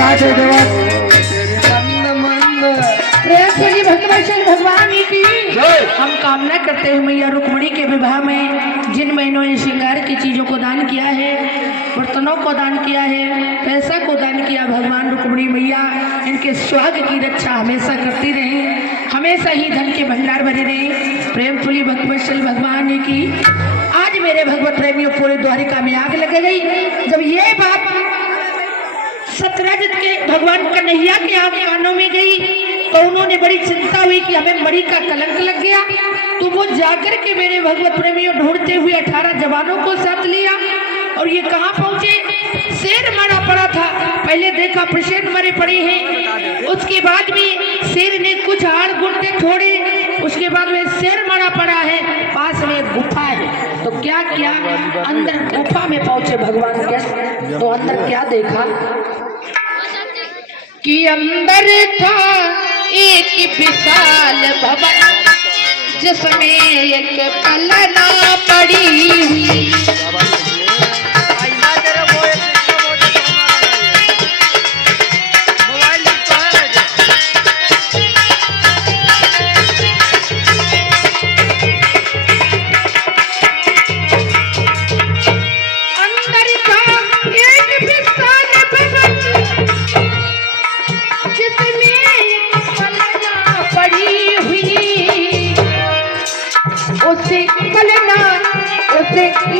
साधे देवत भगवान की हम कामना करते हैं मैया रुक्मणी के विवाह में जिन महीनों ने श्रृंगार की चीजों को दान किया है, बर्तनों को दान किया है, पैसा को दान किया, भगवान रुक्मणी मैया इनके स्वाग की रक्षा हमेशा करती रहे, हमेशा ही धन के भंडार भरे रहे। प्रेम फुली भक्तवत्सल भगवान की। आज मेरे भगवत प्रेमियों पूरे द्वारिका में आग लग गई। जब ये बात सतरज के भगवान कन्हैया के आग कानों में गई तो उन्होंने बड़ी चिंता हुई कि हमें मणि का कलंक लग गया। तो वो जाकर के मेरे भगवत प्रेमियों ढूंढते हुए 18 जवानों को साथ लिया और ये कहाँ पहुंचे? शेर मरा पड़ा था। पहले देखा प्रशेर मरे पड़े हैं, उसके बाद में शेर ने कुछ हाड़ गुंडे छोड़े, उसके बाद में शेर मरा पड़ा है, पास में एक गुफा है। तो क्या क्या अंदर गुफा में पहुंचे भगवान के, तो अंदर क्या देखा कि अंदर था एक विशाल भवन जिसमें एक पलना पड़ी हुई।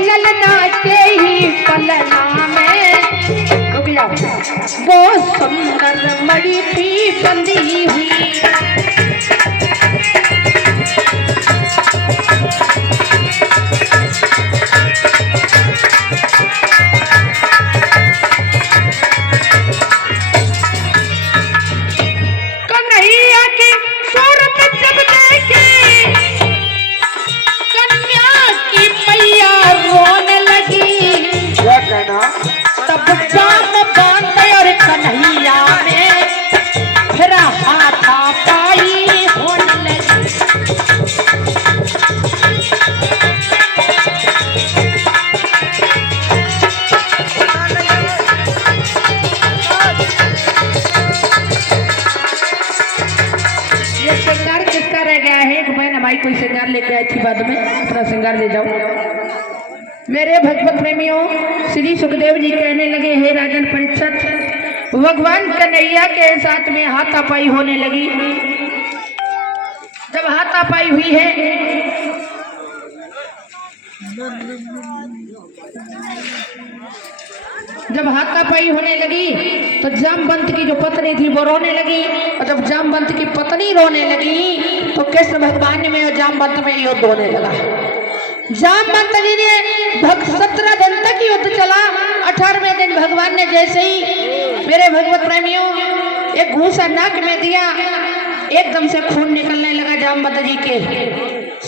ललना के ही पलना में वो सुंदर मणि भी बंधी हुई। कन्हैया की सूरत जब देखे तब जाम बांध और कन्हैया में फिर हाथा पाई होने लगी। ये श्रृंगार किसका रह गया है? एक बहन हमारी कोई श्रृंगार लेके आई थी, बाद में अपना श्रृंगार ले जाओ। मेरे भगवत प्रेमियों, श्री सुखदेव जी कहने लगे, हे राजन परीक्षित, भगवान कन्हैया के साथ में हाथापाई होने लगी। जब हाथापाई हुई है जब हाथापाई होने लगी तो जामवंत की जो पत्नी थी वो रोने लगी, और जब जामवंत की पत्नी रोने लगी तो कृष्ण भगवान में और जामवंत में युद्ध होने लगा। जामवंत जी ने 17 दिन तक युद्ध चला। 18वें दिन भगवान ने जैसे ही मेरे भगवत प्रेमियों एक घूसा नाक में दिया, एकदम से खून निकलने लगा जामवंत जी के।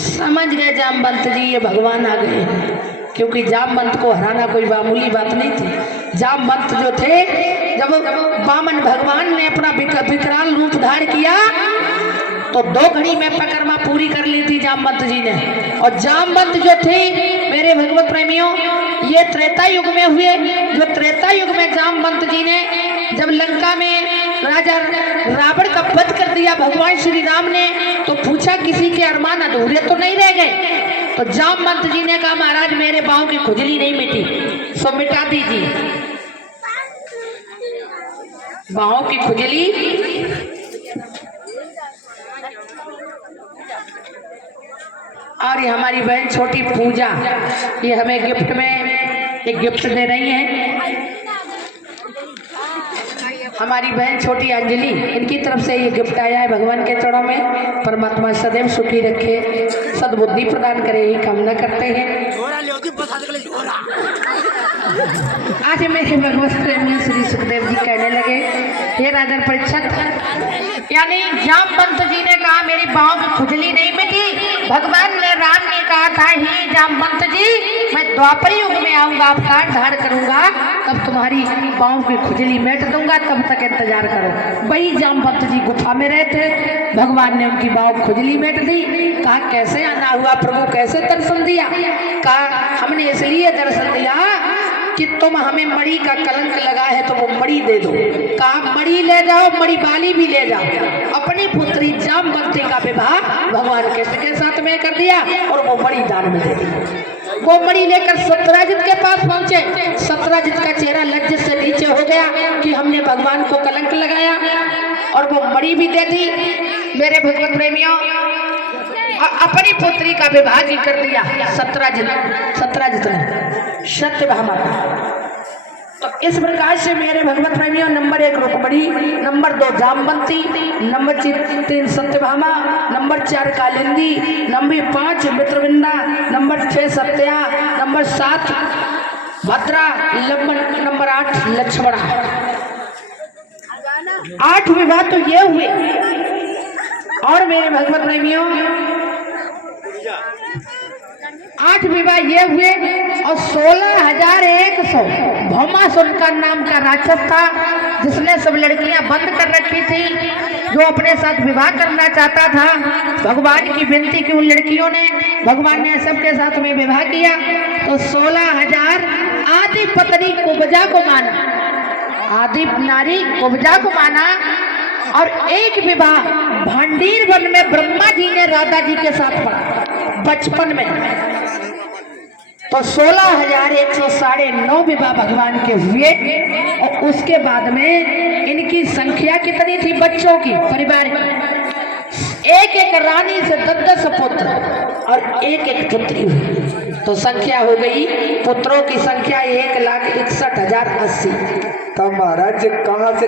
समझ गए जामवंत जी ये भगवान आ गए, क्योंकि जामवंत को हराना कोई मामूली बात नहीं थी। जामवंत जो थे, जब वामन भगवान ने अपना विकराल रूप धारण किया तो 2 घड़ी में परिक्रमा पूरी कर ली थी जामवंत जी ने। और जामवंत जो थे मेरे भगवत प्रेमियों, ये त्रेता युग में हुए। जो त्रेता युग में जामवंत जी ने जब लंका में राजा रावण का वध कर दिया भगवान श्री राम ने, तो पूछा किसी के अरमान अधूरे तो नहीं रह गए? तो जामवंत जी ने कहा, महाराज मेरे पांव की खुजली नहीं मिटी, सो मिटा दीजिए पांव की खुजली। और ये हमारी बहन छोटी पूजा, ये हमें गिफ्ट में एक गिफ्ट दे रही है। हमारी बहन छोटी अंजलि, इनकी तरफ से ये गिफ्ट आया है भगवान के चरणों में। परमात्मा सदैव सुखी रखे, सद्बुद्धि प्रदान करे, यही कामना करते हैं। आज मेरे भगवत प्रेमी श्री सुखदेव जी कहने लगे, हे राजन परीक्षित, यानी जामवंत जी ने कहा मेरी पांव की खुजली नहीं मिटी। भगवान ने राम ने कहा था, हे जामवंत जी मैं द्वापर युग में आऊंगा, अवतार धारण करूंगा, तब तुम्हारी पांव की खुजली मिट दूंगा, तब तक इंतजार करो। वही जामवंत जी गुफा में रहते, भगवान ने उनकी पांव खुजली मिट दी। कहा कैसे आना हुआ प्रभु, कैसे दर्शन दिया? कहा हमने इसलिए दर्शन दिया कि तुम हमें मणि का कलंक लगा है तो वो मणि दे दो। कहा मणि ले जाओ, मणि बाली भी ले जाओ। अपनी पुत्री जामवंती का विवाह भगवान कृष्ण के साथ में कर दिया और वो मणि दान में दे दी। वो मणि लेकर सत्यराजित के पास पहुंचे। सत्यराजित का चेहरा लज्जित से नीचे हो गया कि हमने भगवान को कलंक लगाया, और वो मणि भी दे दी। मेरे भगवत प्रेमियों, अपनी पुत्री का विवाह भी कर दिया सत्यराजित ने सत्यभामा। तो इस प्रकार से मेरे भगवत प्रेमियों, number 1 Rukmini, number 2 Jamvanti, number 3 Satyabhama, number 4 Kalindi, number 5 Mitravinda, number 6 Satya, number 7 Bhadra, number 8 Lakshmana. 8 विवाह तो ये हुए। और मेरे भगवत प्रेमियों, 8 विवाह ये हुए और 16,100 भौमासुर का नाम का राक्षस था, जिसने सब लड़कियां बंद कर रखी थी, जो अपने साथ विवाह करना चाहता था। भगवान की विनती की उन लड़कियों ने, भगवान ने सबके साथ में विवाह किया। तो 16,000 आदि पत्नी कुब्जा को माना, आदि नारी कुब्जा को माना। और एक विवाह भांडीर वन में ब्रह्मा जी ने राधा जी के साथ पढ़ा बचपन में। तो 16,100 9.5 विवाह भगवान के हुए। और उसके बाद में इनकी संख्या कितनी थी बच्चों की, परिवार की? एक रानी से 10 पुत्र और एक पुत्री हुई। तो संख्या हो गई पुत्रों की संख्या 1,61,080। तो महाराज कहाँ से